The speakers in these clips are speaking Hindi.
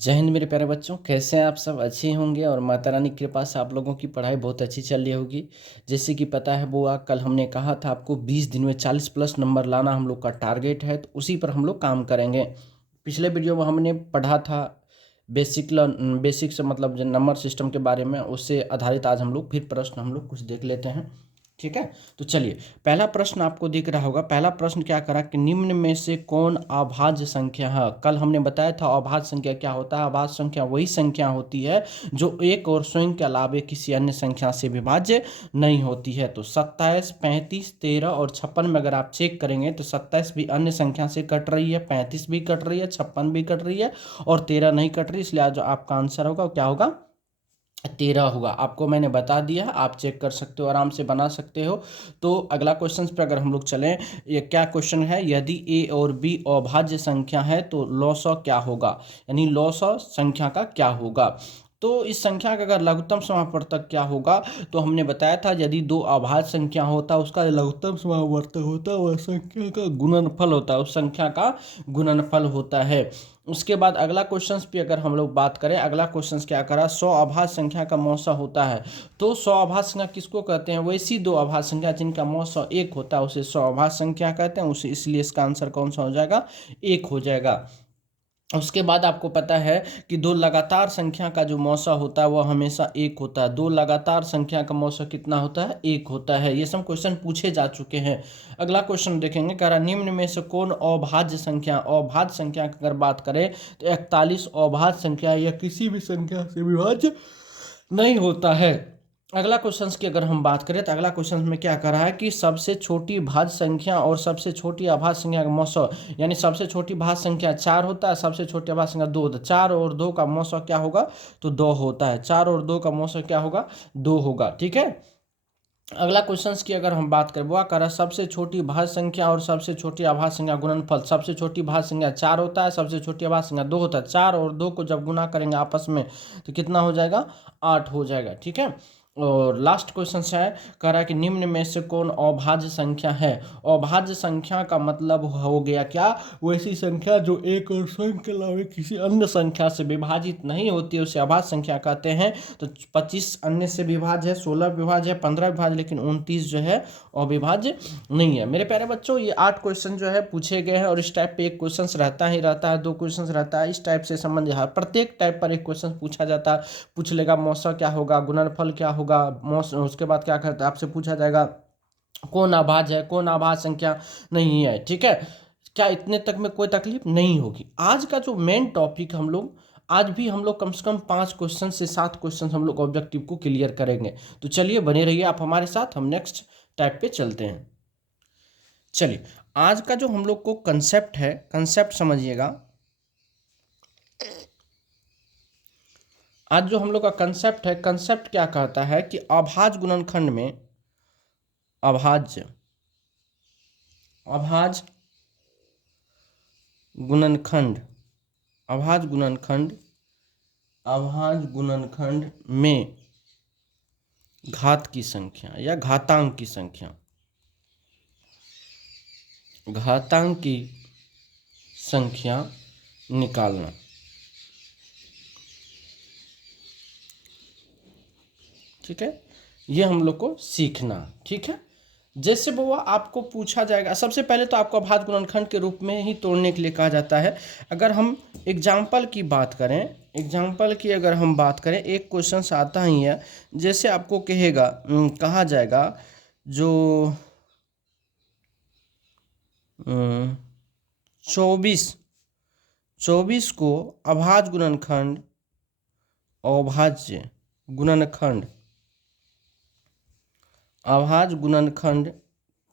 जय हिंद मेरे प्यारे बच्चों, कैसे हैं आप सब? अच्छे होंगे और माता रानी की कृपा से आप लोगों की पढ़ाई बहुत अच्छी चल रही होगी। जैसे कि पता है बुआ, कल हमने कहा था आपको 20 दिन में 40 प्लस नंबर लाना हम लोग का टारगेट है, तो उसी पर हम लोग काम करेंगे। पिछले वीडियो में हमने पढ़ा था बेसिक से मतलब जो नंबर सिस्टम के बारे में, उससे आधारित आज हम लोग फिर प्रश्न हम लोग कुछ देख लेते हैं। ठीक है, तो चलिए पहला प्रश्न आपको दिख रहा होगा। पहला प्रश्न क्या करा कि निम्न में से कौन अभाज्य संख्या है। कल हमने बताया था अभाज्य संख्या क्या होता है। अभाज्य संख्या वही संख्या होती है जो एक और स्वयं के अलावे किसी अन्य संख्या से विभाज्य नहीं होती है। तो 27, 35, 13 और 56 में अगर आप चेक करेंगे तो 27 भी अन्य संख्या से कट रही है, 35 भी कट रही है, 56 भी कट रही है और 13 नहीं कट रही। इसलिए जो आपका आंसर होगा वो क्या होगा? 13 होगा। आपको मैंने बता दिया, आप चेक कर सकते हो, आराम से बना सकते हो। तो अगला क्वेश्चन पे अगर हम लोग चलें, ये क्या क्वेश्चन है? यदि ए और बी अभाज्य संख्या है तो लॉसअ क्या होगा, यानी लॉसअ संख्या का क्या होगा। तो इस संख्या का अगर लघुत्तम समापवर्तक क्या होगा, तो हमने बताया था यदि दो अभाज्य संख्या होता उसका लघुत्तम समापवर्तक होता वह संख्या का गुणनफल होता है, उस संख्या का गुणनफल होता है। उसके बाद अगला क्वेश्चन पे अगर हम लोग बात करें, अगला क्वेश्चन क्या करा, 100 अभाज्य संख्या का मौसा होता है। तो 100 अभाज्य संख्या किसको कहते हैं? वैसी दो अभाज्य संख्या जिनका मौसा एक होता है उसे 100 अभाज्य संख्या कहते हैं उसे, इसलिए इसका आंसर कौन सा हो जाएगा? एक हो जाएगा। उसके बाद आपको पता है कि दो लगातार संख्या का जो मौसा होता है वह हमेशा एक होता है। दो लगातार संख्या का मौसा कितना होता है? एक होता है। ये सब क्वेश्चन पूछे जा चुके हैं। अगला क्वेश्चन देखेंगे, कह रहा निम्न में से कौन अभाज्य संख्या, अभाज्य संख्या की अगर बात करें तो 41 अभाज्य संख्या या किसी भी संख्या से विभाज्य नहीं होता है। अगला क्वेश्चन की अगर हम बात करें तो अगला क्वेश्चन में क्या कर रहा है कि सबसे छोटी भाज्य संख्या और सबसे छोटी अभाज्य संख्या का मौसा, यानी सबसे छोटी भाज्य संख्या 4 होता है, सबसे छोटी अभाज्य संख्या 2 होता है। 4 और 2 का मौसा क्या होगा? तो 2 होता है। 4 और 2 का मौसा क्या होगा? 2 होगा। ठीक है, अगला क्वेश्चन की अगर हम बात करें, वो कह रहा सबसे छोटी भाज्य संख्या और सबसे छोटी अभाज्य संख्या गुणनफल। सबसे छोटी भाज्य संख्या 4 होता है, सबसे छोटी अभाज्य संख्या 2 होता है। 4 और 2 को जब गुना करेंगे आपस में तो कितना हो जाएगा? 8 हो जाएगा। ठीक है, और लास्ट क्वेश्चन है, कह रहा है कि निम्न में से कौन अभाज्य संख्या है। अभाज्य संख्या का मतलब हो गया क्या? वैसी संख्या जो एक और स्वयं के अलावा किसी अन्य संख्या से विभाजित नहीं होती है उसे अभाज्य संख्या कहते हैं। तो 25 अन्य से विभाज्य है, 16 विभाज्य है, 15 विभाज्य, लेकिन 29 जो है अविभाज्य नहीं है। मेरे प्यारे बच्चों, ये 8 क्वेश्चन जो है पूछे गए हैं और इस टाइप पे एक क्वेश्चन रहता ही रहता है, 2 क्वेश्चन रहता है, इस टाइप से संबंध प्रत्येक टाइप पर एक क्वेश्चन पूछा जाता है। पूछ लेगा मौसा क्या होगा, गुणनफल क्या होगा, उसके बाद क्या करता है आपसे पूछा जाएगा कौन अभाज्य है, कौन अभाज्य संख्या नहीं है। ठीक है, क्या इतने तक में कोई तकलीफ नहीं होगी। आज का जो मेन टॉपिक हम लोग आज भी हम लोग कम से कम 5 क्वेश्चन से 7 क्वेश्चन हम लोग ऑब्जेक्टिव को क्लियर करेंगे। तो चलिए बने रहिए आप हमारे साथ, हम नेक्स्ट टाइप पे चलते हैं। चलिए, आज का जो हम लोग को कंसेप्ट है, कंसेप्ट समझिएगा। आज जो हम लोग का कंसेप्ट है, कंसेप्ट क्या कहता है कि अभाज्य गुणनखंड में अभाज्य अभाज्य गुणनखंड अभाज्य गुणनखंड अभाज्य गुणनखंड में घात की संख्या या घातांक की संख्या, घातांक की संख्या निकालना। ठीक है, ये हम लोग को सीखना। ठीक है, जैसे वो आपको पूछा जाएगा, सबसे पहले तो आपको अभाज्य गुणनखंड के रूप में ही तोड़ने के लिए कहा जाता है। अगर हम एग्जाम्पल की बात करें, एग्जाम्पल की अगर हम बात करें, एक क्वेश्चन आता ही है। जैसे आपको कहा जाएगा जो 24 को अभाज्य गुणनखंड अभाज्य गुणनखंड अभाज्य गुणनखंड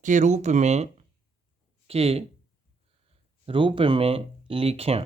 के रूप में लिखें,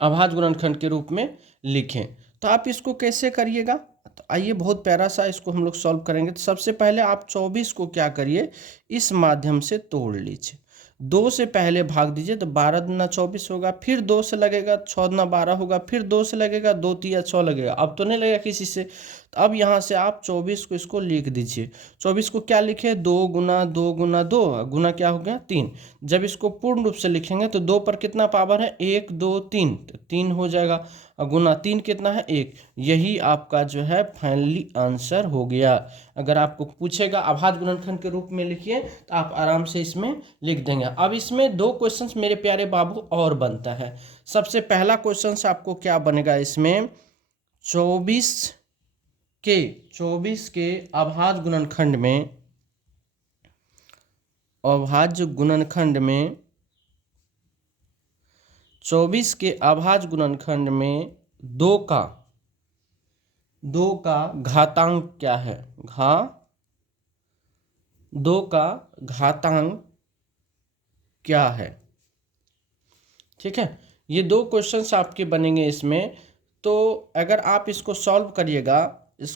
अभाज्य गुणनखंड के रूप में लिखें। तो आप इसको कैसे करिएगा? तो आइए बहुत प्यारा सा इसको हम लोग सॉल्व करेंगे। तो सबसे पहले आप 24 को क्या करिए, इस माध्यम से तोड़ लीजिए। 2 से पहले भाग दीजिए तो 12 दूना 24 होगा, फिर 2 से लगेगा 6 दूना 12 होगा, फिर 2 से लगेगा 2 तिया 6 लगेगा। अब तो नहीं लगेगा किसी से, तो अब यहाँ से आप 24 को इसको लिख दीजिए। 24 को क्या लिखे, 2 गुना 2 गुना 2, गुना क्या हो गया 3। जब इसको पूर्ण रूप से लिखेंगे तो 2 पर कितना पावर है, 1 2 3, तो 3 हो जाएगा, और गुना 3 कितना है 1। यही आपका जो है फाइनली आंसर हो गया। अगर आपको पूछेगा अभाज्य गुणनखंड के रूप में लिखिए तो आप आराम से इसमें लिख देंगे। अब इसमें 2 क्वेश्चंस मेरे प्यारे बाबू और बनता है। सबसे पहला क्वेश्चन आपको क्या बनेगा इसमें, 24 के अभाज्य गुणनखंड में, अभाज्य गुणनखंड में 24 के अभाज्य गुणनखंड में 2 का घातांक क्या है, 2 का घातांक क्या है। ठीक है, ये 2 क्वेश्चंस आपके बनेंगे इसमें। तो अगर आप इसको सॉल्व करिएगा, तो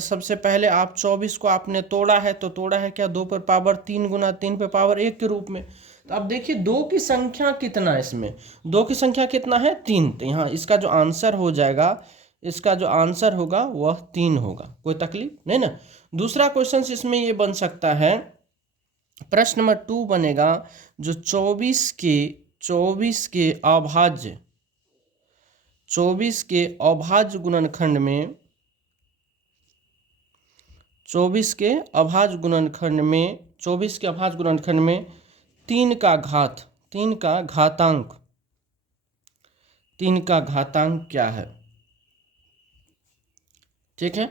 सबसे पहले आप 24 को आपने तोड़ा है, तो तोड़ा है क्या, 2 पर पावर 3 गुना 3 पर पावर 1 के रूप में। तो अब देखिए 2 की संख्या कितना है इसमें, 2 की संख्या कितना है 3, तो यहाँ इसका जो आंसर हो जाएगा, इसका जो आंसर होगा वह 3 होगा। कोई तकलीफ नहीं ना। दूसरा क्वेश्चन इसमें ये बन सकता है, प्रश्न नंबर 2 बनेगा, जो 24 के अभाज्य, 24 के अभाज्य गुणनखंड में, 24 के अभाज्य गुणनखंड में, 24 के अभाज्य गुणनखंड में 3 का घातांक क्या है। ठीक है,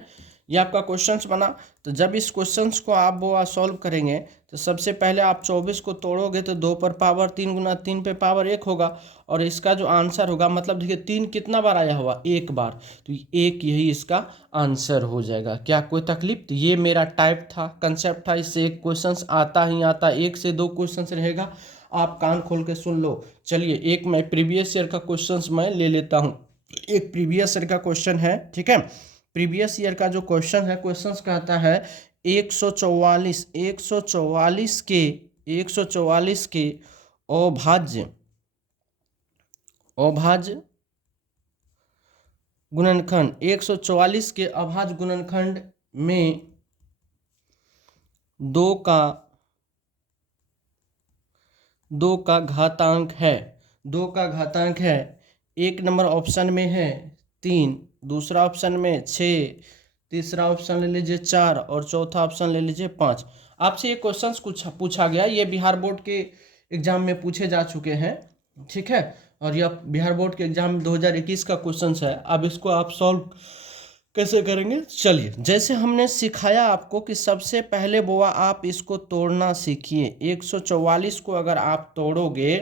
ये आपका क्वेश्चंस बना। तो जब इस क्वेश्चंस को आप वो सॉल्व करेंगे तो सबसे पहले आप 24 को तोड़ोगे तो 2 पर पावर 3 गुना 3 पे पावर 1 होगा, और इसका जो आंसर होगा, मतलब देखिए 3 कितना बार आया हुआ, 1 बार, तो 1 यही इसका आंसर हो जाएगा। क्या कोई तकलीफ। तो ये मेरा टाइप था, कंसेप्ट था, इससे एक क्वेश्चन आता ही आता, 1 से 2 क्वेश्चन रहेगा, आप कान खोल के सुन लो। चलिए एक मैं प्रीवियस ईयर का क्वेश्चन मैं ले लेता हूँ। एक प्रीवियस ईयर का क्वेश्चन है, ठीक है। प्रीवियस ईयर का जो क्वेश्चन है, क्वेश्चन कहता है 144 के अभाज्य गुणनखंड, 144 के अभाज्य गुणनखंड में 2 का घातांक है, 2 का घातांक है। एक नंबर ऑप्शन में है 3, दूसरा ऑप्शन में 6, तीसरा ऑप्शन ले लीजिए 4, और चौथा ऑप्शन ले लीजिए 5। आपसे ये क्वेश्चंस कुछ पूछा गया, ये बिहार बोर्ड के एग्जाम में पूछे जा चुके हैं, ठीक है। और यह बिहार बोर्ड के एग्जाम 2021 का क्वेश्चन है। अब इसको आप सॉल्व कैसे करेंगे, चलिए। जैसे हमने सिखाया आपको कि सबसे पहले बुआ आप इसको तोड़ना सीखिए। 144 को अगर आप तोड़ोगे,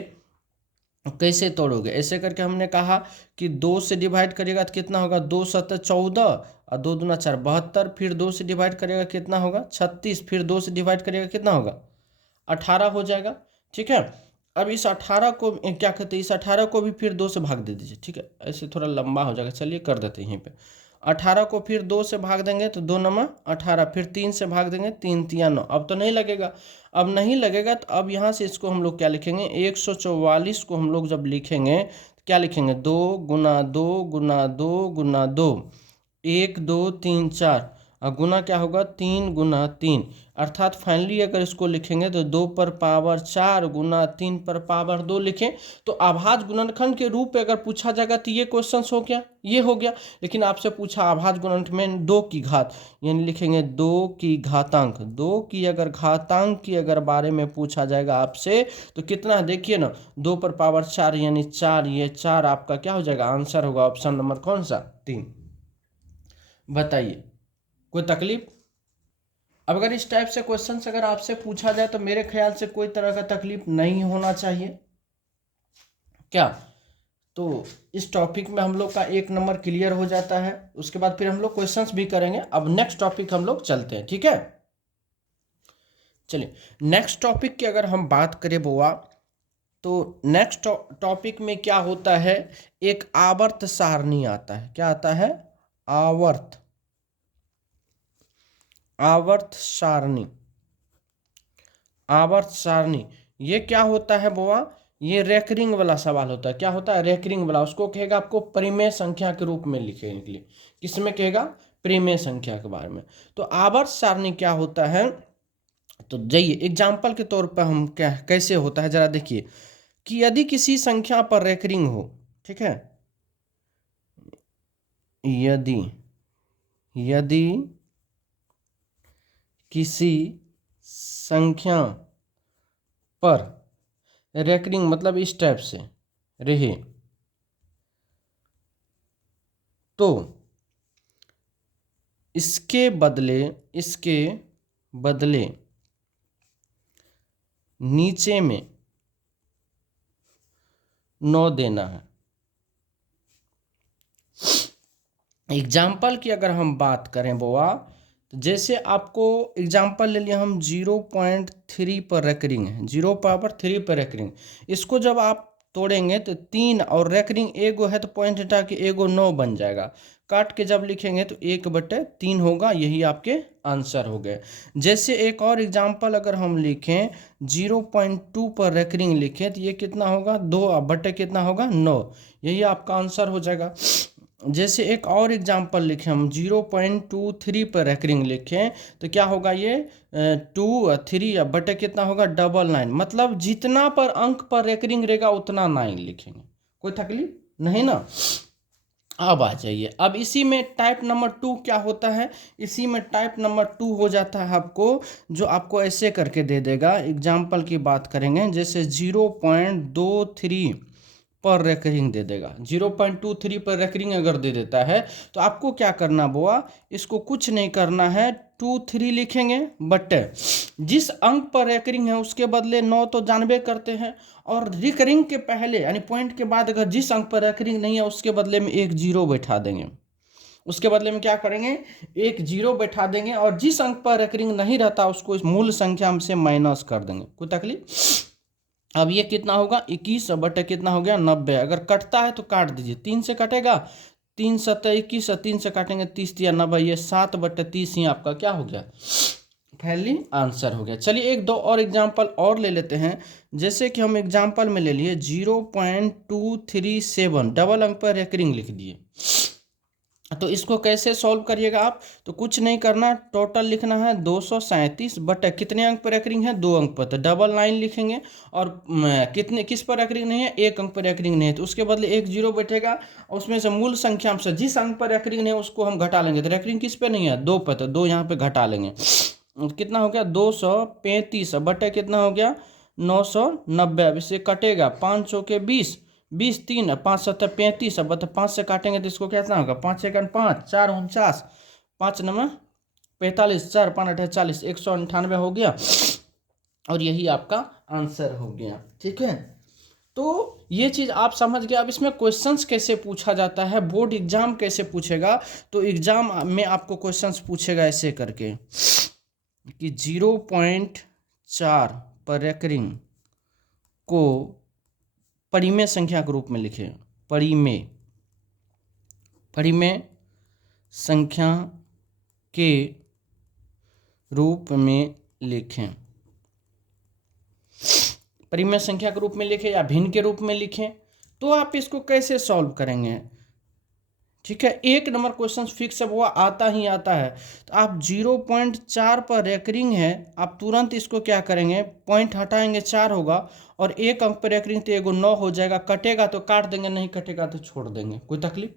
कैसे तोड़ोगे, ऐसे करके हमने कहा कि 2 से डिवाइड करेगा तो कितना होगा, 2 7 14, और 2 दूना 4 72, फिर 2 से डिवाइड करेगा कितना होगा 36, फिर 2 से डिवाइड करेगा कितना होगा 18 हो जाएगा, ठीक है। अब इस 18 को क्या कहते हैं, इस 18 को भी फिर 2 से भाग दे दीजिए, ठीक है। ऐसे थोड़ा लंबा हो जाएगा, चलिए कर देते हैं यहीं पे। 18 को फिर 2 से भाग देंगे तो 2 नमा 18, फिर 3 से भाग देंगे, 3 तिया 9। अब तो नहीं लगेगा, अब नहीं लगेगा तो अब यहाँ से इसको हम लोग क्या लिखेंगे, 144 को हम लोग जब लिखेंगे तो क्या लिखेंगे, 2 गुना 2 गुना 2 गुना 2, 1 2 3 4, और गुना क्या होगा 3 गुना 3, अर्थात फाइनली अगर इसको लिखेंगे तो 2 पर पावर 4 गुना 3 पर पावर 2 लिखें। तो अभाज्य गुणनखंड के रूप में अगर पूछा जाएगा तो ये क्वेश्चन हो गया, ये हो गया। लेकिन आपसे पूछा अभाज्य गुणनखंड में 2 की घात, यानी लिखेंगे 2 की घातांक, 2 की अगर घातांक की अगर बारे में पूछा जाएगा आपसे तो कितना है, देखिए ना, 2 पर पावर 4 यानी 4, ये 4 आपका क्या हो जाएगा, आंसर होगा ऑप्शन नंबर कौन सा, 3। बताइए कोई तकलीफ। अब अगर इस टाइप से क्वेश्चन अगर आपसे पूछा जाए तो मेरे ख्याल से कोई तरह का तकलीफ नहीं होना चाहिए क्या। तो इस टॉपिक में हम लोग का 1 नंबर क्लियर हो जाता है। उसके बाद फिर हम लोग क्वेश्चंस भी करेंगे। अब नेक्स्ट टॉपिक हम लोग चलते हैं, ठीक है। चलिए नेक्स्ट टॉपिक की अगर हम बात करें बुआ, तो नेक्स्ट टॉपिक में क्या होता है, एक आवर्त सारणी आता है। क्या आता है, आवर्त सारणी। ये क्या होता है बुआ, ये रेकरिंग वाला सवाल होता है। क्या होता है, रेकरिंग वाला। उसको कहेगा आपको परिमेय संख्या के रूप में लिखने के लिए। किसमें कहेगा, परिमेय संख्या के बारे में। तो आवर्त सारणी क्या होता है, तो जाइए एग्जाम्पल के तौर पर हम क्या कैसे होता है जरा देखिए कि यदि किसी संख्या पर रेकरिंग हो, ठीक है, यदि यदि किसी संख्या पर रेकरिंग मतलब इस टाइप से रहे तो इसके बदले नीचे में 9 देना है। एग्जाम्पल की अगर हम बात करें बुआ, तो जैसे आपको एग्जाम्पल ले लिया हम 0.3 पर रेकरिंग है, 0 पावर 3 पर रेकरिंग। इसको जब आप तोड़ेंगे तो 3 और रेकरिंग एगो है तो पॉइंट हटा के एगो 9 बन जाएगा। काट के जब लिखेंगे तो 1/3 होगा, यही आपके आंसर हो गए। जैसे एक और एग्जाम्पल अगर हम लिखें 0.2 पर रेकरिंग लिखें तो ये कितना होगा, 2 कितना होगा 9, यही आपका आंसर हो जाएगा। जैसे एक और एग्जाम्पल लिखें हम 0.23 पर रेकरिंग लिखें तो क्या होगा, ये 2 3 कितना होगा 999, मतलब जितना पर अंक पर रेकरिंग रहेगा उतना 9 लिखेंगे, कोई तकलीफ नहीं ना। अब आ जाइए, अब इसी में टाइप नंबर 2 क्या होता है, इसी में टाइप नंबर 2 हो जाता है आपको, जो आपको ऐसे करके दे देगा। एग्जाम्पल की बात करेंगे जैसे 0.23 पर रेकरिंग दे देगा, 0.23 पर रेकरिंग अगर दे देता है तो आपको क्या करना बुआ, इसको कुछ नहीं करना है, 23 लिखेंगे बट जिस अंक पर रेकरिंग है उसके बदले 9 तो जानबे करते हैं, और रिकरिंग के पहले यानी पॉइंट के बाद अगर जिस अंक पर रेकरिंग नहीं है उसके बदले में एक 0 बैठा देंगे। उसके बदले में क्या करेंगे, एक 0 बैठा देंगे, और जिस अंक पर रेकरिंग नहीं रहता उसको इस मूल संख्या से माइनस कर देंगे, कोई तकलीफ। अब ये कितना होगा 21 कितना हो गया 90। अगर कटता है तो काट दीजिए, 3 से कटेगा, 3 7 21, 3 से काटेंगे 30 या 90, ये 7/30 ही आपका क्या हो गया, फाइनली आंसर हो गया। चलिए एक दो और एग्जाम्पल और ले लेते हैं। जैसे कि हम एग्जाम्पल में ले लिए 0.237 डबल अंक पर रेकरिंग लिख दिए, तो इसको कैसे सॉल्व करिएगा आप, तो कुछ नहीं करना, टोटल लिखना है 237 बट कितने अंक पर रेकरिंग है 2 अंक पर, तो डबल 9 लिखेंगे, और कितने किस पर रेकरिंग नहीं है, 1 अंक पर रेकरिंग नहीं है, तो उसके बदले एक 0 बैठेगा, उसमें से मूल संख्या से जिस अंक पर रेकरिंग नहीं है उसको हम घटा लेंगे। तो रेकरिंग किस पे नहीं है 2 पर, तो 2 यहाँ पे घटा लेंगे, कितना हो गया 235 बटे कितना हो गया 990। अब इससे कटेगा 5 चौके 20, 20 3 5 7 35, अब 5 से काटेंगे तो इसको कितना होगा 5 1 5 4 49, 5 9 45, 4 5 8 40, 198 हो गया, और यही आपका आंसर हो गया। ठीक है, तो ये चीज़ आप समझ गए। अब इसमें क्वेश्चंस कैसे पूछा जाता है, बोर्ड एग्जाम कैसे पूछेगा, तो एग्जाम में आपको क्वेश्चंस पूछेगा ऐसे करके कि 0.4 पर रेकरिंग को परिमेय संख्या के रूप में लिखें, परिमेय संख्या के रूप में लिखें, परिमेय संख्या के रूप में लिखें या भिन्न के रूप में लिखें, तो आप इसको कैसे सॉल्व करेंगे। ठीक है, 1 नंबर क्वेश्चन फिक्स है वो आता ही आता है। तो आप 0.4 पर रेकरिंग है, आप तुरंत इसको क्या करेंगे, पॉइंट हटाएंगे 4 होगा, और 1 अंक पर रेकरिंग तो एगो 9 हो जाएगा, कटेगा तो काट देंगे, नहीं कटेगा तो छोड़ देंगे, कोई तकलीफ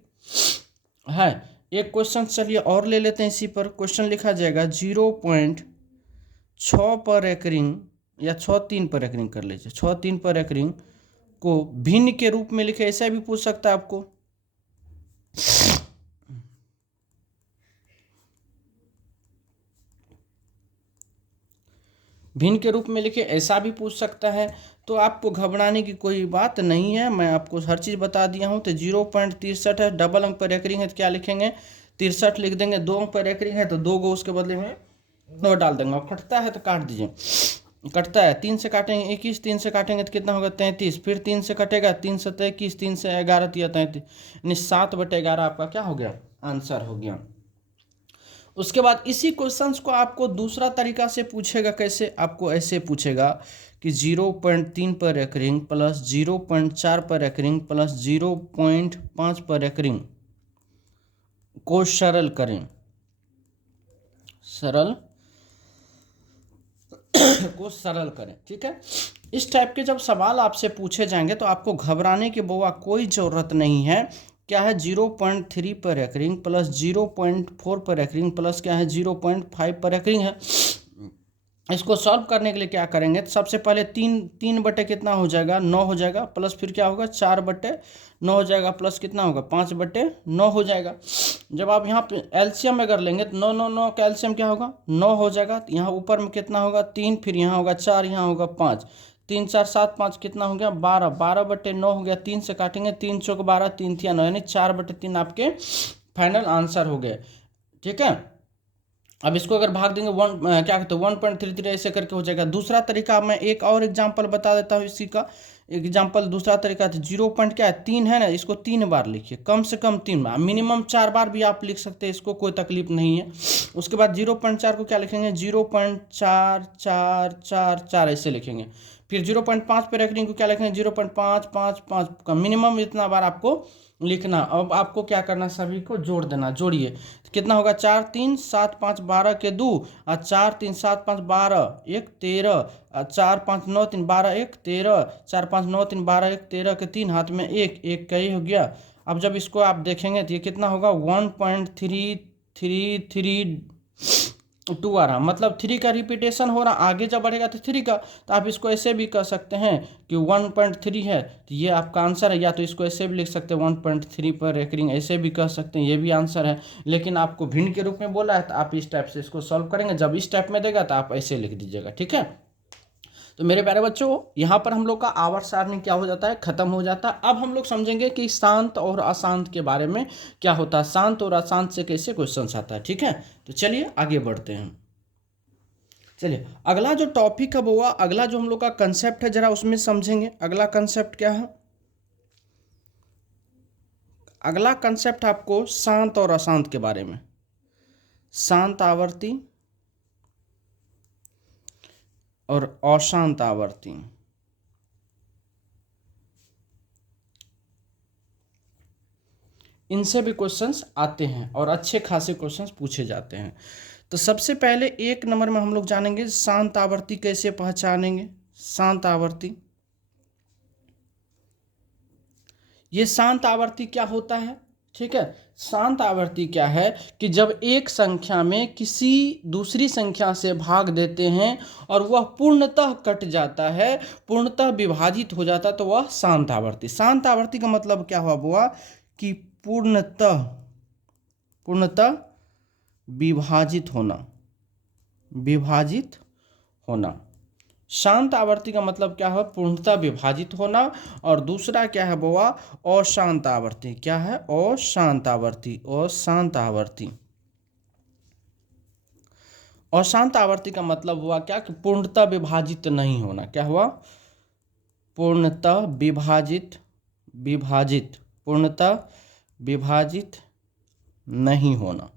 है। एक क्वेश्चन चलिए और ले लेते हैं, इसी पर क्वेश्चन लिखा जाएगा 0.6 पर रेकरिंग या 6 3 पर रेकरिंग कर लीजिए, 6 3 पर रेकरिंग को भिन्न के रूप में लिखे, ऐसा भी पूछ सकता है आपको। भिन्न के रूप में लिखे ऐसा भी पूछ सकता है, तो आपको घबराने की कोई बात नहीं है, मैं आपको हर चीज़ बता दिया हूँ। तो 0.63 है, डबल अंक पर रेकरिंग है तो क्या लिखेंगे 63 लिख देंगे, 2 अंक पर रेकरिंग है तो 2 गो उसके बदले में 9 डाल देंगे, और कटता है तो काट दीजिए, कटता है 3 से काटेंगे 21, 3 से काटेंगे तो कितना होगा 33, फिर 3 से कटेगा 3 7 21, 3 से 11 3 33, यानी 7/11 आपका क्या हो गया आंसर हो गया। उसके बाद इसी क्वेश्चंस को आपको दूसरा तरीका से पूछेगा, कैसे, आपको ऐसे पूछेगा कि 0.3 पर रेकरिंग प्लस 0.4 पर रेकरिंग प्लस 0.5 पर रेकरिंग को सरल करें। सरल को सरल करें। ठीक है, इस टाइप के जब सवाल आपसे पूछे जाएंगे तो आपको घबराने की बुआ कोई ज़रूरत नहीं है। क्या है 0.3 पर एकरिंग प्लस 0.4 पर एकरिंग प्लस क्या है 0.5 पर एकरिंग है। इसको सॉल्व करने के लिए क्या करेंगे, तो सबसे पहले तीन बटे कितना हो जाएगा 9 हो जाएगा, प्लस फिर क्या होगा 4/9 हो जाएगा, प्लस कितना होगा 5/9 हो जाएगा। जब आप यहाँ पे एलसीएम अगर लेंगे तो 9 का एलसीएम क्या होगा 9 हो जाएगा। तो यहाँ ऊपर में कितना होगा 3, फिर यहाँ होगा 4, यहाँ होगा 5, 3 4 7 5 कितना हो गया 12, 12/9 हो गया। 3 से काटेंगे 3 चौक 12, 3 3 9 यानी 4/3 आपके फाइनल आंसर हो गए। ठीक है, अब इसको अगर भाग देंगे क्या कहते हैं 1.33 ऐसे करके हो जाएगा। दूसरा तरीका मैं एक और एग्जांपल बता देता हूँ इसी का एग्जांपल। दूसरा तरीका तो 0.3 है ना, इसको 3 बार लिखिए, कम से कम 3 बार, मिनिमम 4 बार भी आप लिख सकते हैं, इसको कोई तकलीफ नहीं है। उसके बाद 0.4 को क्या लिखेंगे 0.4444 ऐसे लिखेंगे। फिर 0.5 पे रखने को क्या लिखेंगे 0.555 का मिनिमम इतना बार आपको लिखना। अब आपको क्या करना सभी को जोड़ देना, जोड़िए तो कितना होगा 4 3 7 5 12 के 2 और 4 3 7 5 12 1 13 4 5 9 3 12 1 13 4 5 9 3 12 1 13 के 3 हाथ में एक एक का ही हो गया। अब जब इसको आप देखेंगे तो ये कितना होगा 1.332 आ रहा, मतलब 3 का रिपीटेशन हो रहा, आगे जब बढ़ेगा तो 3 का। तो आप इसको ऐसे भी कह सकते हैं कि 1.3 है तो ये आपका आंसर है, या तो इसको ऐसे भी लिख सकते हैं 1.3 पर एकरिंग ऐसे भी कह सकते हैं, ये भी आंसर है। लेकिन आपको भिन्न के रूप में बोला है तो आप इस टाइप से इसको सॉल्व करेंगे, जब इस टाइप में देगा तो आप ऐसे लिख दीजिएगा। ठीक है, तो मेरे प्यारे बच्चों यहाँ पर हम लोग का आवर्त सारणी क्या हो जाता है खत्म हो जाता है। अब हम लोग समझेंगे कि शांत और अशांत के बारे में क्या होता है, शांत और अशांत से कैसे क्वेश्चन आता है। ठीक है, तो चलिए आगे बढ़ते हैं। चलिए अगला जो टॉपिक है वो अगला जो हम लोग का कंसेप्ट है जरा उसमें समझेंगे। अगला कंसेप्ट क्या है, अगला कंसेप्ट आपको शांत और अशांत के बारे में, शांत आवर्ती और अशांत आवर्ती। इनसे भी क्वेश्चंस आते हैं और अच्छे खासे क्वेश्चंस पूछे जाते हैं। तो सबसे पहले 1 नंबर में हम लोग जानेंगे शांत आवर्ती कैसे पहचानेंगे। शांत आवर्ती, ये शांत आवर्ती क्या होता है। ठीक है, शांत आवर्ती क्या है कि जब एक संख्या में किसी दूसरी संख्या से भाग देते हैं और वह पूर्णतः कट जाता है, पूर्णतः विभाजित हो जाता है, तो वह शांत आवर्ती। शांत आवर्ती का मतलब क्या हुआ बुआ कि पूर्णतः विभाजित होना, विभाजित होना। शांत आवर्ती का मतलब क्या है पूर्णतः विभाजित होना। और दूसरा क्या है बुआ अशांत आवर्ती। क्या है अशांत आवर्ती, अशांत आवर्ती। अशांत आवर्ती का मतलब हुआ क्या कि पूर्णतः विभाजित नहीं होना। क्या हुआ पूर्णतः विभाजित, विभाजित, पूर्णतः विभाजित नहीं होना।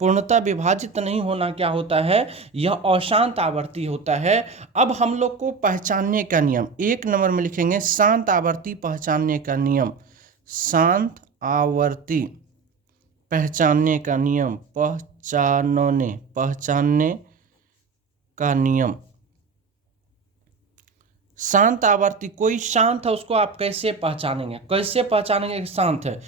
पूर्णतः विभाजित नहीं होना क्या होता है, यह अशांत आवर्ती होता है। अब हम लोग को पहचानने का नियम 1 नंबर में लिखेंगे शांत आवर्ती पहचानने का नियम। शांत आवर्ती पहचानने का नियम, पहचानने का नियम। शांत आवर्ती, कोई शांत है उसको आप कैसे पहचानेंगे, कैसे पहचानेंगे कि शांत है।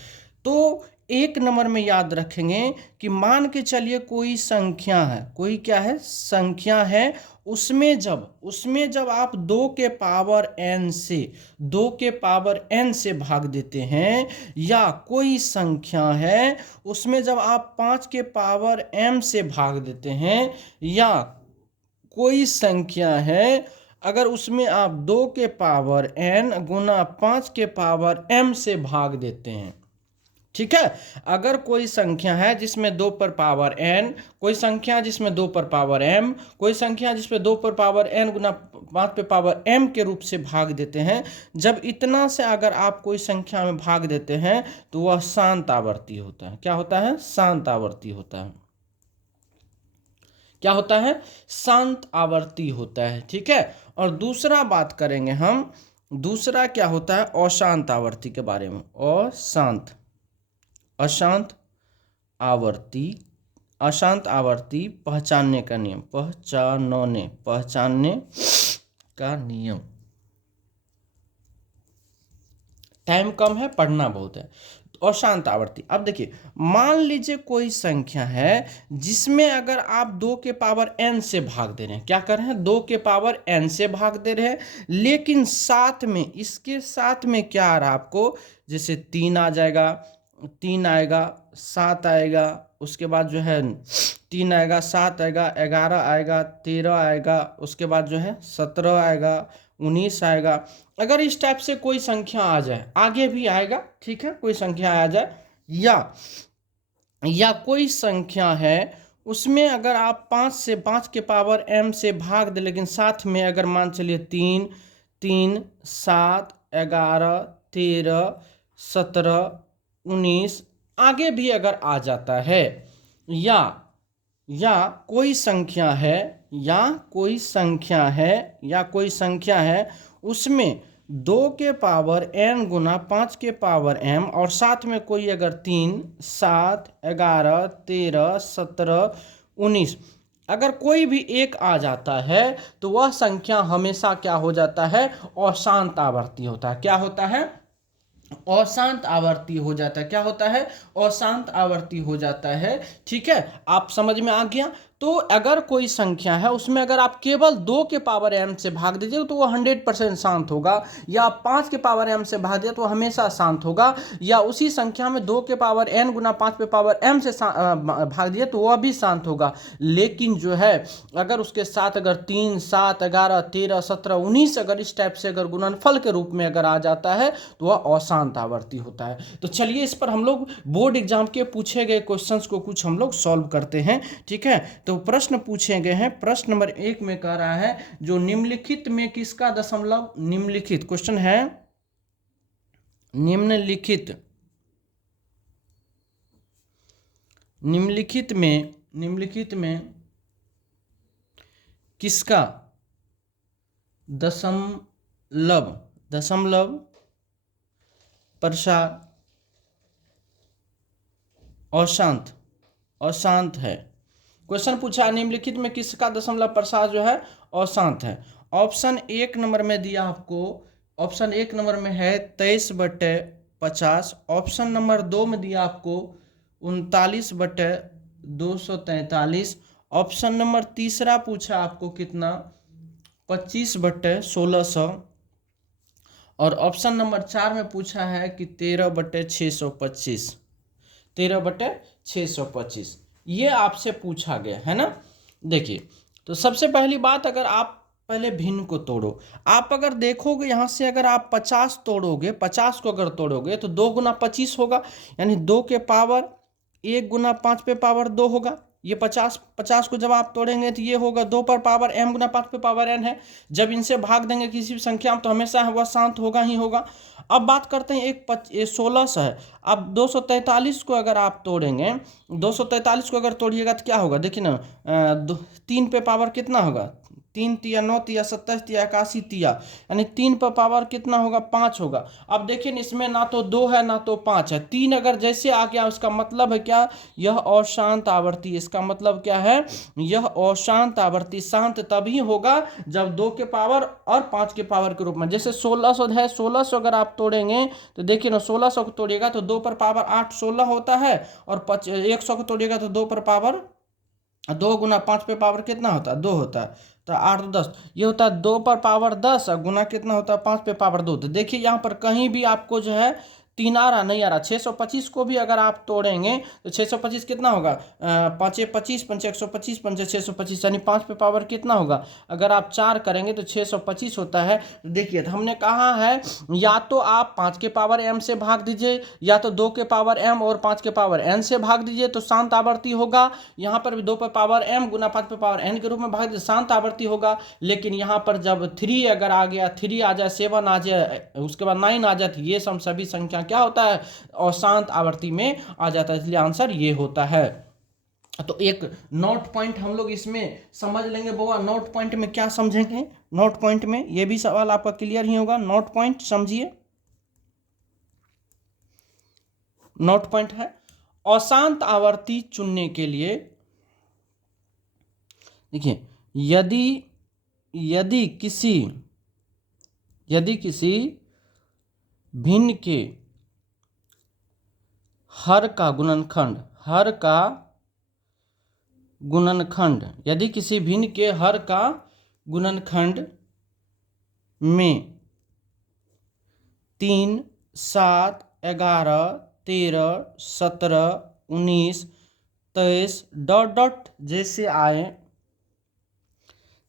तो 1 नंबर में याद रखेंगे कि मान के चलिए कोई संख्या है, कोई क्या है संख्या है, उसमें जब आप 2 के पावर n से 2 के पावर n से भाग देते हैं, या कोई संख्या है उसमें जब आप 5 के पावर m से भाग देते हैं, या कोई संख्या है अगर उसमें आप 2 के पावर n गुना 5 के पावर m से भाग देते हैं। ठीक है, अगर कोई संख्या है जिसमें 2 पर पावर n, कोई संख्या जिसमें 2 पर पावर m, कोई संख्या जिसमें 2 पर पावर n गुना 5 पे पावर m के रूप से भाग देते हैं, जब इतना से अगर आप कोई संख्या में भाग देते हैं तो वह शांत आवर्ती होता है। क्या होता है शांत आवर्ती होता है। क्या होता है शांत आवर्ती होता है। ठीक है, और दूसरा बात करेंगे हम, दूसरा क्या होता है अशांत आवर्ती के बारे में। अशांत आवर्ती अशांत आवर्ती पहचानने का नियम, पहचानने का नियम। टाइम कम है, पढ़ना बहुत है। अशांत आवर्ती, अब देखिए मान लीजिए कोई संख्या है जिसमें अगर आप 2 के पावर n से भाग दे रहे हैं, क्या कर रहे हैं, 2 के पावर n से भाग दे रहे हैं, लेकिन साथ में इसके साथ में क्या आ रहा है आपको, जैसे 3 आ जाएगा, 3 आएगा, 7 आएगा, उसके बाद जो है 3 आएगा, 7 आएगा, 11 आएगा, 13 आएगा, उसके बाद जो है 17 आएगा, 19 आएगा। अगर इस टाइप से कोई संख्या आ जाए, आगे भी आएगा, ठीक है, कोई संख्या आ जाए, या कोई संख्या है उसमें अगर आप 5 के पावर m से भाग दे, लेकिन साथ में अगर मान चलिए 3, 3, 7, 11, 13, 17, 19 आगे भी अगर आ जाता है, या कोई संख्या है, कोई संख्या है उसमें 2 के पावर n गुना 5 के पावर m और साथ में कोई अगर 3, 7, 11, 13, 17, 19 अगर कोई भी एक आ जाता है तो वह संख्या हमेशा क्या हो जाता है, अशांत आवर्ती होता है। क्या होता है, अशांत आवर्ती हो जाता है। क्या होता है, अशांत आवर्ती हो जाता है। ठीक है, आप समझ में आ गया। तो अगर कोई संख्या है उसमें अगर आप केवल 2 के पावर m से भाग दीजिए तो वो 100% शांत होगा, या 5 के पावर m से भाग दिया तो हमेशा शांत होगा, या उसी संख्या में 2 के पावर n गुना 5 पे पावर m से भाग दिया तो वह भी शांत होगा। लेकिन जो है अगर उसके साथ अगर 3, 7, 11, 13, 17, 19 अगर इस टाइप से अगर गुणनफल के रूप में अगर आ जाता है तो वह अशांत आवर्ती होता है। तो चलिए इस पर हम लोग बोर्ड एग्जाम के पूछे गए क्वेश्चंस को कुछ हम लोग सॉल्व करते हैं। ठीक है, तो प्रश्न पूछे गए हैं। प्रश्न नंबर 1 में कह रहा है जो निम्नलिखित में किसका दशमलव, निम्नलिखित क्वेश्चन है, निम्नलिखित में किसका दशमलव प्रसार अशांत है। क्वेश्चन पूछा निम्नलिखित में किसका दशमलव प्रसार जो है अशांत है। ऑप्शन 1 नंबर में दिया आपको, ऑप्शन 1 नंबर में है 23/50। ऑप्शन नंबर 2 में दिया आपको 39/243। ऑप्शन नंबर तीसरा पूछा आपको कितना, 25/1600। और ऑप्शन नंबर 4 में पूछा है कि 13/625, 13/625 ये आपसे पूछा गया है ना। देखिए तो सबसे पहली बात, अगर आप पहले भिन्न को तोड़ो, आप अगर देखोगे यहाँ से अगर आप 50 तोड़ोगे, 50 को अगर तोड़ोगे तो 2 गुना 25 होगा, यानी 2 के पावर 1 गुना 5 पे पावर 2 होगा। ये 50 को जब आप तोड़ेंगे तो ये होगा 2 पर पावर m गुना 5 पे पावर n है। जब इनसे भाग देंगे किसी भी संख्या में तो हमेशा वह शांत होगा ही होगा। अब बात करते हैं एक 1600 है। अब 243 को अगर आप तोड़ेंगे, 243 को अगर तोड़िएगा तो क्या होगा, देखिए ना, 3 पे पावर कितना होगा, 3 तिया 9 तिया 27 तिया 81 तिया, यानी 3 पर पावर कितना होगा, 5 होगा। अब देखिए इसमें ना तो 2 है ना तो 5 है, 3 अगर जैसे आ गया उसका मतलब है क्या, यह अशांत आवर्ती। इसका मतलब क्या है, यह अशांत आवर्ती। शांत तभी होगा जब 2 के पावर और 5 के पावर के रूप में, जैसे 1600 है, 1600 अगर आप तोड़ेंगे तो देखिए ना, 1600 को तोड़िएगा तो 2 पर पावर 8 16 होता है, और 100 को तोड़िएगा तो 2 पर पावर 2 गुना 5 पे पावर कितना होता है, 2 होता है, तो 8 तो 10, ये होता है 2 पर पावर 10 और गुना कितना होता है, 5 पे पावर 2। तो देखिए यहाँ पर कहीं भी आपको जो है 3 आ रहा नहीं आ रहा। 625 को भी अगर आप तोड़ेंगे तो 625 कितना होगा, 5 25 5 125 5 625, यानी 5 पे पावर कितना होगा, अगर आप 4 करेंगे तो 625 होता है। देखिए तो हमने कहा है या तो आप 5 के पावर m से भाग दीजिए, या तो 2 के पावर m और 5 के पावर n से भाग दीजिए तो शांत आवर्ती होगा। यहाँ पर भी 2 पर पावर m गुना 5 पे पावर n के रूप में भाग दीजिए, शांत आवर्ती होगा। लेकिन यहाँ पर जब 3 अगर आ गया, 3 आ जाए, 7 आ जाए, उसके बाद 9 आ जाए, तो ये सभी संख्या क्या होता है, अशांत आवर्ती में आ जाता है। इसलिए आंसर ये होता है। तो एक नोट पॉइंट हम लोग इसमें समझ लेंगे। बुआ नोट पॉइंट में क्या समझेंगे, नोट पॉइंट में ये भी सवाल आपका क्लियर ही होगा। नोट पॉइंट समझिए, नोट पॉइंट है अशांत आवर्ती चुनने के लिए देखिए, यदि यदि किसी यदि किसी भिन्न के हर का गुणनखंड यदि किसी भिन्न के हर का गुणनखंड में 3, 7, 11, 13, 17, 19, 23 डॉट डॉट जैसे आए,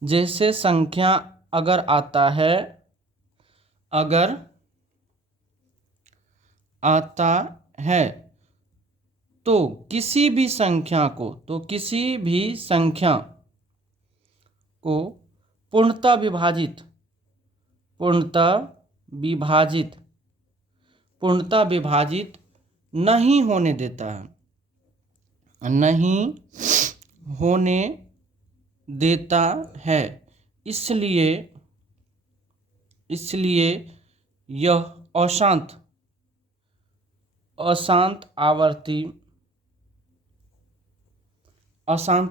जैसे संख्या अगर आता है तो किसी भी संख्या को पूर्णतः विभाजित नहीं होने देता है। इसलिए यह अशांत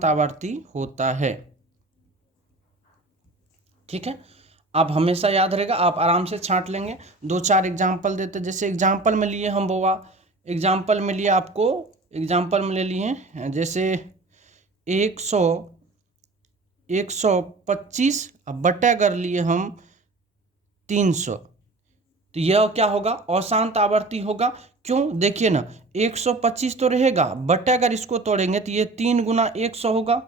आवर्ती होता है। ठीक है, आप हमेशा याद रहेगा, आप आराम से छांट लेंगे। 2-4 एग्जाम्पल देते, जैसे एग्जाम्पल में लिए हम बोवा, एग्जाम्पल में लिए आपको, एग्जाम्पल में ले लिए जैसे 125 बटा कर लिए हम 300, तो यह क्या होगा, अशांत आवर्ती होगा। क्यों, देखिए ना, 125 तो रहेगा, बट अगर इसको तोड़ेंगे तो ये 3 गुना 100 होगा,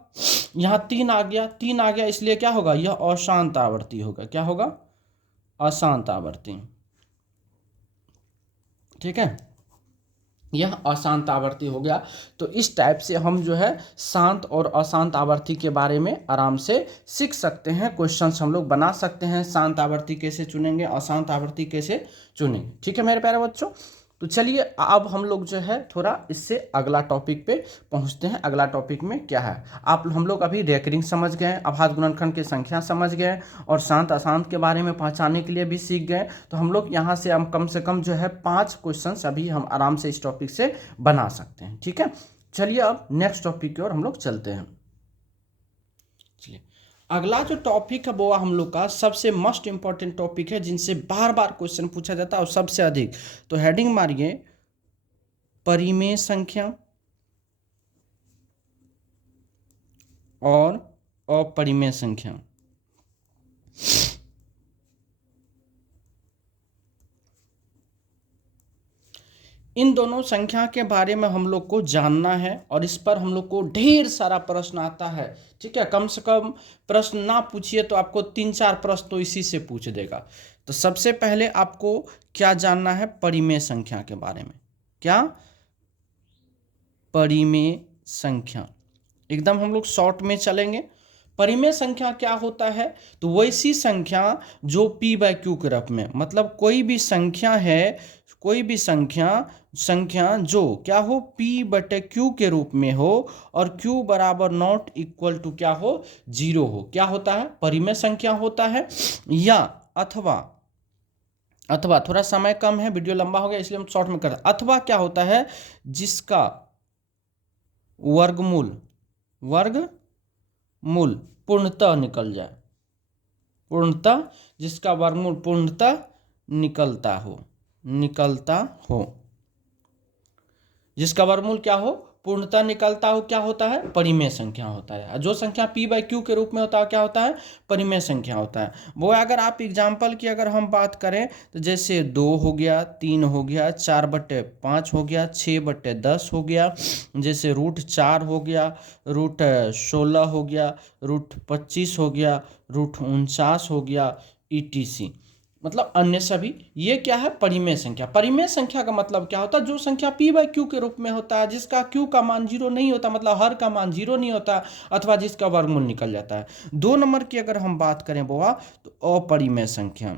यहाँ 3 आ गया, इसलिए क्या होगा, यह अशांत आवर्ती होगा। क्या होगा, अशांत आवर्ती। ठीक है, यह अशांत आवर्ती हो गया। तो इस टाइप से हम जो है शांत और अशांत आवर्ती के बारे में आराम से सीख सकते हैं। क्वेश्चंस हम लोग बना सकते हैं, शांत आवर्ती कैसे चुनेंगे, अशांत आवर्ती कैसे चुनेंगे। ठीक है मेरे प्यारे बच्चों, तो चलिए अब हम लोग जो है थोड़ा इससे अगला टॉपिक पे पहुंचते हैं। अगला टॉपिक में क्या है, हम लोग अभी रेकरिंग समझ गए, अभाज्य गुणनखंड की संख्या समझ गए और शांत अशांत के बारे में पहचानने के लिए भी सीख गए। तो हम लोग यहाँ से कम से कम जो है 5 क्वेश्चंस अभी हम आराम से इस टॉपिक से बना सकते हैं। ठीक है, चलिए अब नेक्स्ट टॉपिक की ओर हम लोग चलते हैं। चलिए, अगला जो टॉपिक है वो हम लोग का सबसे मोस्ट इंपॉर्टेंट टॉपिक है, जिनसे बार बार क्वेश्चन पूछा जाता है और सबसे अधिक। तो हेडिंग मारिए, परिमेय संख्या और अपरिमेय संख्या। इन दोनों संख्या के बारे में हम लोग को जानना है और इस पर हम लोग को ढेर सारा प्रश्न आता है। ठीक है, कम से कम प्रश्न ना पूछिए तो आपको 3-4 प्रश्न तो इसी से पूछ देगा। तो सबसे पहले आपको क्या जानना है, परिमेय संख्या के बारे में। क्या, परिमेय संख्या, एकदम हम लोग शॉर्ट में चलेंगे। परिमेय संख्या क्या होता है, तो वैसी संख्या जो p/q के रूप में, मतलब कोई भी संख्या जो क्या हो, p/q के रूप में हो और q बराबर नॉट इक्वल टू क्या हो, 0 हो, क्या होता है, परिमेय संख्या होता है। या अथवा थोड़ा समय कम है, वीडियो लंबा हो गया इसलिए हम शॉर्ट में कर रहे हैं। अथवा क्या होता है, जिसका वर्गमूल पूर्णतः निकल जाए, जिसका वर्गमूल पूर्णतः निकलता हो, जिसका वर्गमूल क्या हो, पूर्णतः निकलता हो, क्या होता है, परिमेय संख्या होता है। जो संख्या p/q के रूप में होता है क्या होता है, परिमेय संख्या होता है। वो अगर आप एग्जाम्पल की अगर हम बात करें तो जैसे 2 हो गया, 3 हो गया, 4/5 हो गया, 6/10 हो गया, जैसे √4 हो गया, √16 हो गया, √25 हो गया, √49 हो गया, etc, मतलब अन्य सभी। ये क्या है, परिमेय संख्या। परिमेय संख्या का मतलब क्या होता है, जो संख्या p/q के रूप में होता है, जिसका q का मान 0 नहीं होता, मतलब हर का मान 0 नहीं होता, अथवा जिसका वर्गमूल निकल जाता है। 2 नंबर की अगर हम बात करें बुआ, तो अपरिमेय संख्या।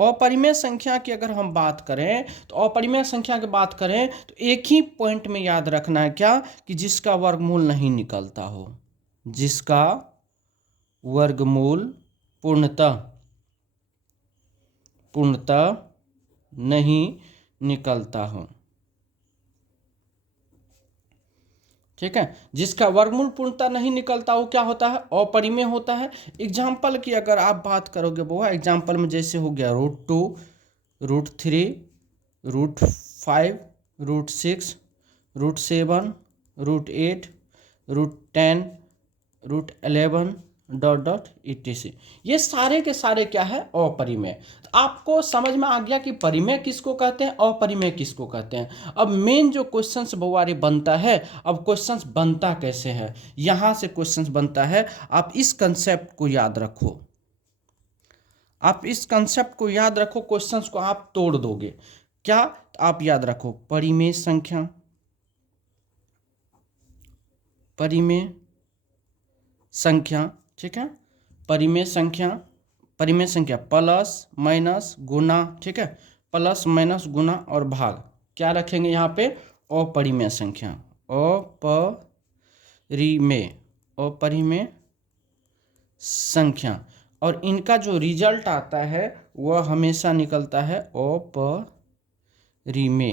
अपरिमेय संख्या की अगर हम बात करें तो अपरिमेय संख्या की बात करें तो एक ही पॉइंट में याद रखना है, क्या, कि जिसका वर्गमूल नहीं निकलता हो, जिसका वर्गमूल पूर्णतः नहीं निकलता हो। ठीक है। जिसका वर्गमूल पूर्णतः नहीं निकलता वो क्या होता है, अपरिमेय होता है। एग्जाम्पल की अगर आप बात करोगे बुआ, एग्जाम्पल में जैसे हो गया √2, √3, √5, √6, √7, √8, √10, √11 डॉट डॉट etc। ये सारे के सारे क्या है, अपरिमेय। तो आपको समझ में आ गया कि परिमेय किसको कहते हैं, अपरिमेय किसको कहते हैं। अब मेन जो क्वेश्चंस बउआरे बनता है, अब क्वेश्चंस बनता कैसे है, यहां से क्वेश्चंस बनता है। आप इस कंसेप्ट को याद रखो, आप इस कंसेप्ट को याद रखो, क्वेश्चंस को आप तोड़ दोगे। क्या आप याद रखो, परिमेय संख्या, परिमेय संख्या, ठीक है। परिमेय संख्या, परिमेय संख्या प्लस माइनस गुना, ठीक है। प्लस माइनस गुना और भाग, क्या रखेंगे यहाँ पे, अपरिमेय संख्या, अपरिमेय, अपरिमेय संख्या। और इनका जो रिजल्ट आता है वह हमेशा निकलता है अपरिमेय,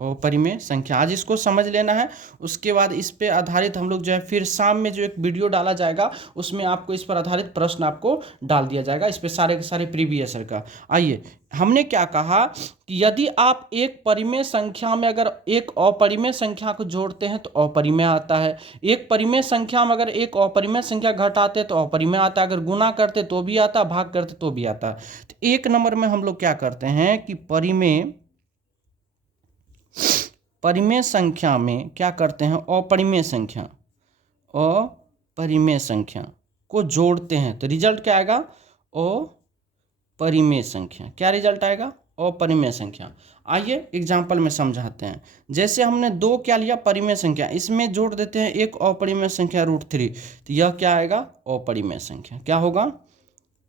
अपरिमेय संख्या। आज इसको समझ लेना है, उसके बाद इस पे आधारित हम लोग जो है फिर शाम में जो एक वीडियो डाला जाएगा उसमें आपको इस पर आधारित प्रश्न आपको डाल दिया जाएगा, इस पे सारे के सारे प्रीवियस ईयर का। आइए, हमने क्या कहा कि यदि आप एक परिमेय संख्या में अगर एक अपरिमेय संख्या को जोड़ते हैं तो अपरिमेय आता है, एक परिमेय संख्या में अगर एक अपरिमेय संख्या घटाते तो अपरिमेय आता है, अगर गुना करते तो भी आता, भाग करते तो भी आता। तो एक नंबर में हम लोग क्या करते हैं कि परिमेय, परिमेय संख्या में क्या करते हैं, अपरिमेय संख्या, अपरिमेय संख्या को जोड़ते हैं तो रिजल्ट क्या आएगा, अपरिमेय संख्या। क्या रिजल्ट आएगा, अपरिमेय संख्या। आइए एग्जाम्पल में समझाते हैं। जैसे हमने दो क्या लिया, परिमेय संख्या, इसमें जोड़ देते हैं एक अपरिमेय संख्या √3, तो यह क्या आएगा, अपरिमेय संख्या। क्या होगा,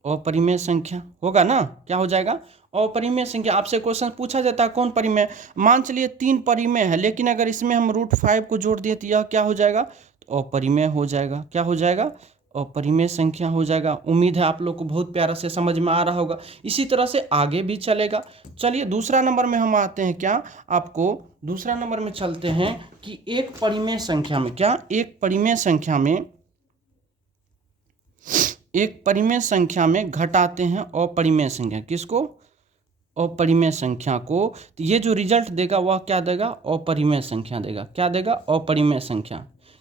अपरिमेय संख्या होगा ना, क्या हो जाएगा, अपरिमेय संख्या। आपसे क्वेश्चन पूछा जाता है कौन परिमेय, मान चलिए 3 परिमेय है, लेकिन अगर इसमें हम √5 को जोड़ दिए तो यह क्या हो जाएगा, तो अपरिमेय हो जाएगा। क्या हो जाएगा, अपरिमेय संख्या हो जाएगा। उम्मीद है आप लोग को बहुत प्यारा से समझ में आ रहा होगा, इसी तरह से आगे भी चलेगा। चलिए दूसरा नंबर में हम आते हैं, क्या आपको दूसरा नंबर में चलते हैं कि एक परिमेय संख्या में, क्या एक परिमेय संख्या में, एक परिमेय संख्या में घटाते हैं अपरिमेय संख्या, किसको, अपरिमेय संख्या को, तो ये जो रिजल्ट देगा वह क्या देगा, अपरिमेय संख्या देगा। क्या देगा, अपरिमेय संख्या।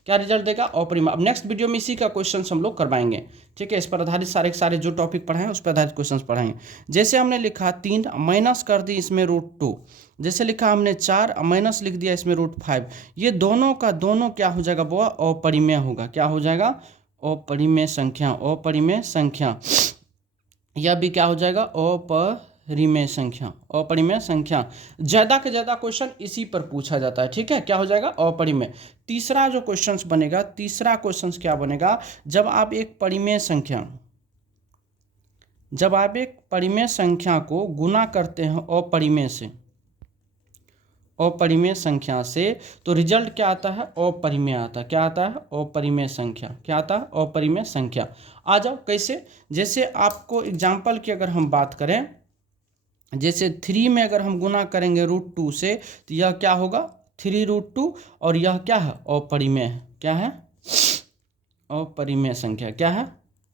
क्या रिजल्ट देगा, अपरिमेय। अब नेक्स्ट वीडियो में इसी का क्वेश्चन हम लोग करवाएंगे, ठीक है। इस पर आधारित सारे के सारे जो टॉपिक पढ़ाएं उस पर आधारित क्वेश्चन पढ़ाएंगे। जैसे हमने लिखा 3 माइनस कर दी इसमें √2, जैसे लिखा हमने 4 माइनस लिख दिया इसमें √5, ये दोनों का दोनों क्या हो जाएगा, वो अपरिमेय होगा। क्या हो जाएगा, अपरिमेय संख्या, अपरिमेय संख्या। यह भी क्या हो जाएगा, अपरिमेय संख्या, अपरिमेय संख्या। ज़्यादा से ज़्यादा क्वेश्चन इसी पर पूछा जाता है, ठीक है। क्या हो जाएगा, अपरिमेय। तीसरा जो क्वेश्चन बनेगा, तीसरा क्वेश्चन क्या बनेगा, जब आप एक परिमेय संख्या, जब आप एक परिमेय संख्या को गुना करते हैं अपरिमेय से, अपरिमेय संख्या से, तो रिजल्ट क्या आता है, अपरिमेय आता है। क्या आता है, अपरिमेय संख्या। क्या आता है, अपरिमेय संख्या। आ जाओ कैसे, जैसे आपको एग्जाम्पल की अगर हम बात करें, जैसे 3 में अगर हम गुना करेंगे √2 से तो यह क्या होगा, 3√2, और यह क्या है, अपरिमेय है। क्या है, अपरिमेय संख्या। क्या है,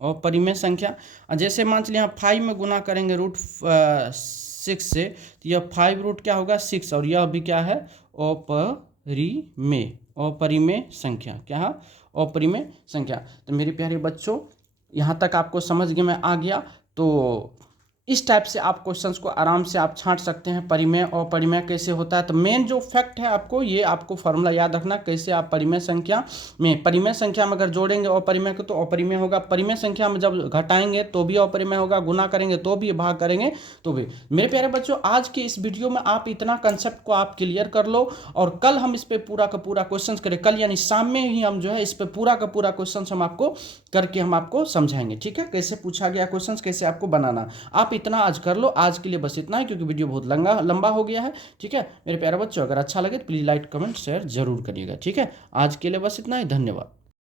अपरिमेय संख्या। जैसे मान चलिए 5 में गुना करेंगे √6 से तो यह 5 क्या होगा, 6, और यह भी क्या है, अपरिमेय, अपरिमेय संख्या। क्या है, अपरिमेय संख्या। तो मेरे प्यारे बच्चों, यहाँ तक आपको समझ में आ गया। तो इस टाइप से आप क्वेश्चंस को आराम से आप छांट सकते हैं, परिमेय और परिमेय कैसे होता है। तो मेन जो फैक्ट है आपको, ये आपको फॉर्मूला याद रखना, कैसे आप परिमेय संख्या में, परिमेय संख्या में अगर जोड़ेंगे अपरिमेय को तो अपरिमेय होगा, परिमेय संख्या में जब घटाएंगे तो भी अपरिमेय होगा, गुना करेंगे तो भी, भाग करेंगे तो भी। मेरे प्यारे बच्चों, आज के इस वीडियो में आप इतना कंसेप्ट को आप क्लियर कर लो, और कल हम इस पर पूरा का पूरा क्वेश्चन करें। कल यानी शाम में ही हम जो है इस पर पूरा का पूरा क्वेश्चन हम आपको करके हम आपको समझाएंगे, ठीक है। कैसे पूछा गया क्वेश्चन, कैसे आपको बनाना, आप इतना आज कर लो। आज के लिए बस इतना ही, क्योंकि वीडियो बहुत लंबा हो गया है, ठीक है। मेरे प्यारे बच्चों, अगर अच्छा लगे तो प्लीज़ लाइक कमेंट शेयर जरूर करिएगा, ठीक है। आज के लिए बस इतना ही, धन्यवाद।